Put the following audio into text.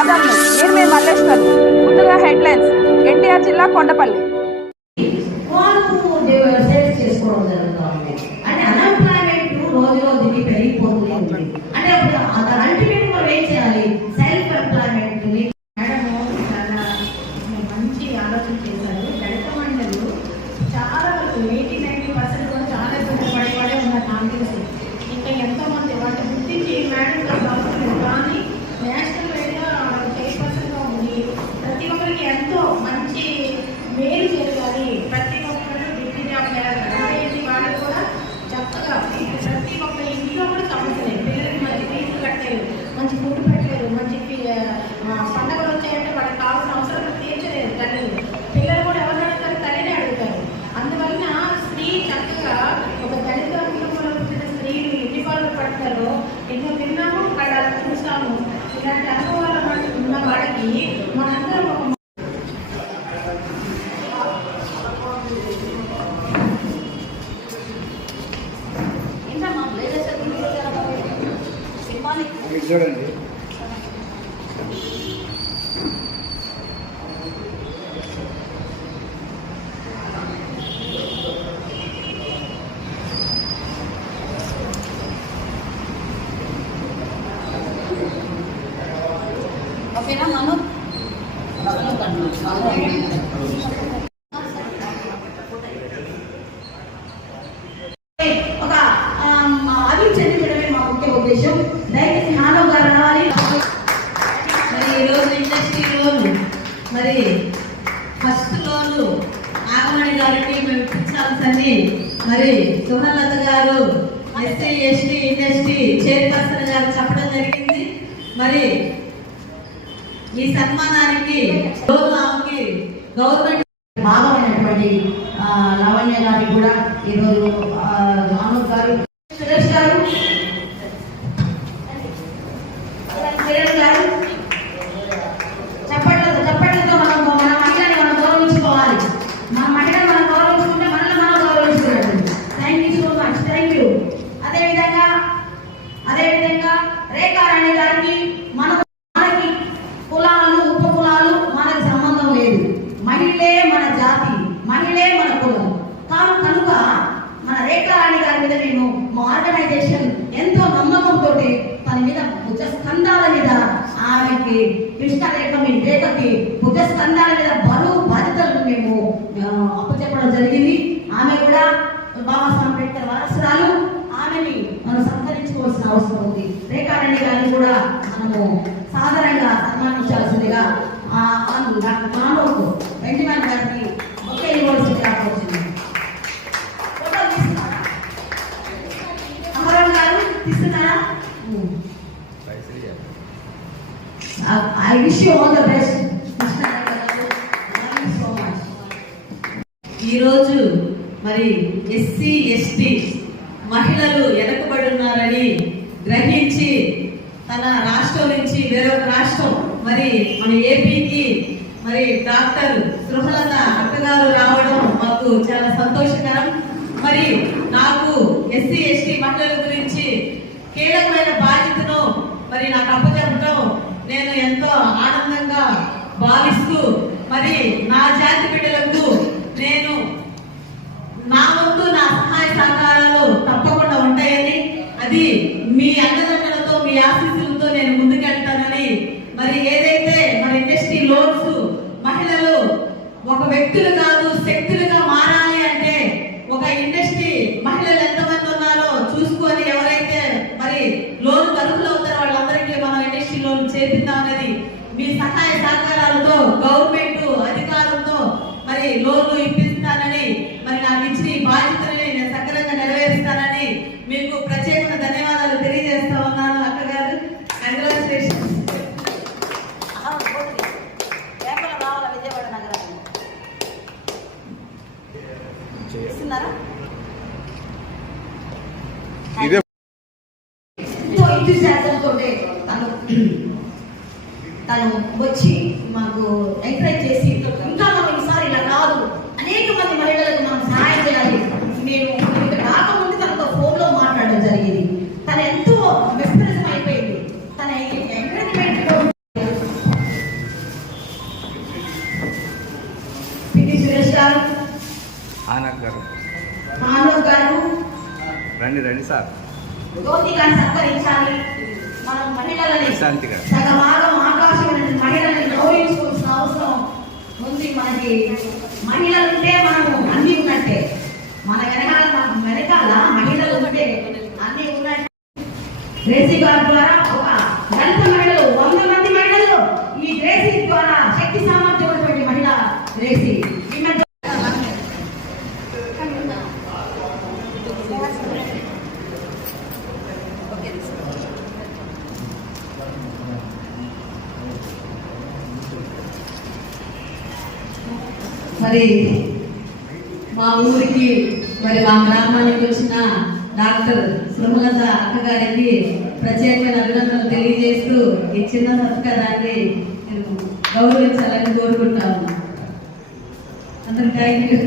ఆదాంలు నేను మీ మల్లేశ్వర్. ముందుగా హెడ్లైన్స్ ఎన్టీఆర్ జిల్లా కొండపల్లి. ఓకేనా మను? ఒక అభివృద్ధి చెందించడమే మా ముఖ్య ఉద్దేశం. దయచేసి మానవ్ గారు రావాలి. మరి ఈరోజు ఇండస్ట్రీ లోన్ మరి ఫస్ట్ లోన్ ఆగమణి గారికి మేము ఇప్పించాల్సింది మరి సుమలత గారు ఎస్సీ ఎస్టీ ఇండస్ట్రీ చైర్పర్సన్ గారు చెప్పడం జరిగింది. మరి ఈ సన్మానానికి ఆమెకి గవర్నమెంట్ భాగమైనటువంటి ఆ, లావణ్య గారికి కూడా ఈరోజు ఆ, ఆనంద్ గారు సురేష్ గారు. కిరణ్ గారు. చప్పట్లతో చప్పట్లతో మనం మన మహిళని మనం గౌరవించుకోవాలి. మన మహిళని మనం గౌరవించుకుంటే మనల్ని మనం గౌరవించుకున్నట్టు thank you so much thank you అదేవిధంగా అదేవిధంగా రేఖారాణి గారికి మన మనకి కులాలు ఉప కులాలు మనకి సంబంధం లేదు మహిళే మన జాతి మహిళే మన కులం కాను కనుక మన రేఖారాణి గారి మీద నేను మా ఆర్గనైజేషన్ ఎంతో నమ్మకంతో తన మీద భుజ స్కంధాల మీద ఆమెకి కృష్ణరేఖ మీ రేఖకి భుజ స్కంధాల మీద బరువు బాధ్యతలను మేము అప్పచెప్పడం జరిగింది ఆమె కూడా బాబాసాహెబ్ అంబేద్కర్ వారసురాలు ఆమెని మనం సంతరించుకోవాల్సిన అవసరం ఉంది రేఖారెడ్డి గారిని కూడా మనము సాధారణంగా సన్మానించాల్సిందిగా ఆ వాళ్ళు గారికి ఒకే ఇవ్వాల్సింది I wish you all the best. So much ఈరోజు మరి ఎస్సీ ఎస్టీ మహిళలు వెనకబడి ఉన్నారని గ్రహించి తన రాష్ట్రం నుంచి వేరొక రాష్ట్రం మరి మన ఏపీకి మరి డాక్టర్ సృహలత అక్కగారు రావడం మాకు చాలా సంతోషకరం. మరి నాకు ఎస్సీ ఎస్టీ మహిళల గురించి కీలకమైన బాధ్యతను మరి నాకు అప్పచెప్పడం నేను ఎంతో ఆనందంగా భావిస్తూ మరి నా జాతి బిడ్డలకు నేను నా వంతు నా సహాయ సహకారాలు తప్పకుండా ఉంటాయని అది మీ అండదండలతో మీ ఆశీస్సులతో నేను ముందుకెళ్తానని మరి ఏదైతే మరి ఇండస్ట్రీ లోన్స్ మహిళలు ఒక వ్యక్తులుగా చేపిద్దామన్నది మీ సహాయ సహకారాలతో గవర్నమెంట్ అధికారులతో మరి లోన్లు ఇప్పిస్తానని మరి నాకు ఇచ్చిన ఈ బాధ్యతని నేను సక్రమంగా నెరవేరుస్తానని మీకు ప్రత్యేకమైన ధన్యవాదాలు తెలియజేస్తా ఉన్నాను అక్కగారు. కంగ్రాచులేషన్ ఇస్తున్నారా తను వచ్చి మాకు ఎంకరేజ్ చేసి ఇంకా మనం ఈసారి ఇలా కాదు. అనేక మంది మహిళలకు మనం సహాయం చేయాలి. మేము ఇక్కడ రాకముందు తనతో ఫోన్లో మాట్లాడడం జరిగింది. తను ఎంతో విస్మరితం అయిపోయింది. తన ఎంకరేజ్మెంట్ పిటి గారు ఆనక్ గారు. ఆనక్ గారు. రండి రండి సార్. గోతి గారు సత్కరించాలి. మనం మహిళలని సగభాగం మనకి మహిళలు ఉంటే మనము అన్ని ఉన్నట్టే. మన వెనకాల వెనకాల మహిళలు ఉంటే అన్ని ఉన్నట్టే. గారి ద్వారా ఒక దళిత మహిళలు వంద మంది మహిళలు ఈ రేసీ ద్వారా శక్తి సామర్థ్యం ఉన్నటువంటి మహిళ రేసీ ఈమె మరి మా ఊరికి మరి మా గ్రామానికి వచ్చిన డాక్టర్ సుమలత అక్కగారికి ప్రత్యేకమైన అభినందనలు తెలియజేస్తూ ఈ చిన్న సత్కారాన్ని గౌరవించాలని కోరుకుంటాము అందరికీ థ్యాంక్ యూ